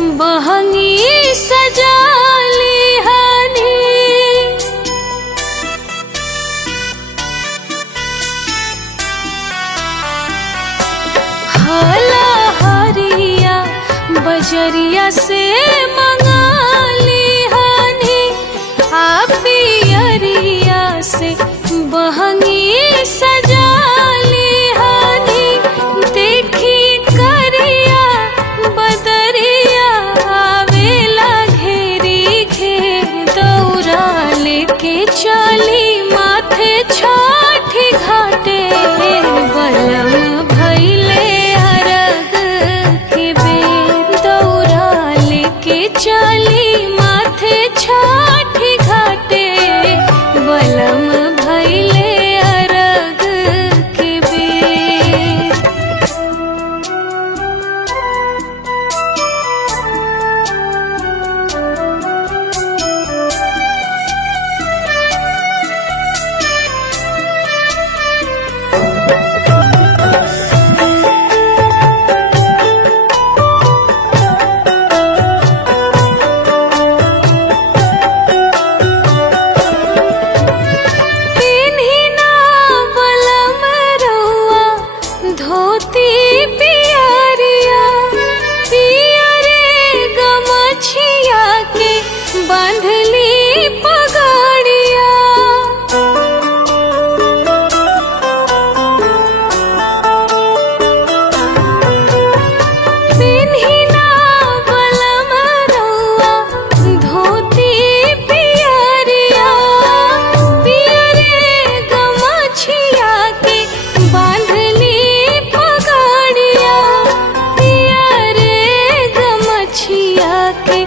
बहंगी सजाली हनी। हला हरिया बजरिया से मंगाली हनी, आ पियरिया से बहंगी सजाली हनी। देखी करिया बदरिया आवेला घेरी घेर, दौरा लेके चली माथे छठी घाटे। बलम भइले अरग के बेर, दौरा लेके चली माथे छठी घाटे। बलम भइले अरग के बेर। धोती पियरिया पियरे गमछिया के बांधली पगड़िया। पिन्हिना बलम रउआ धोती पियरिया पियरे गमछिया के बांधली पियरे गमछिया के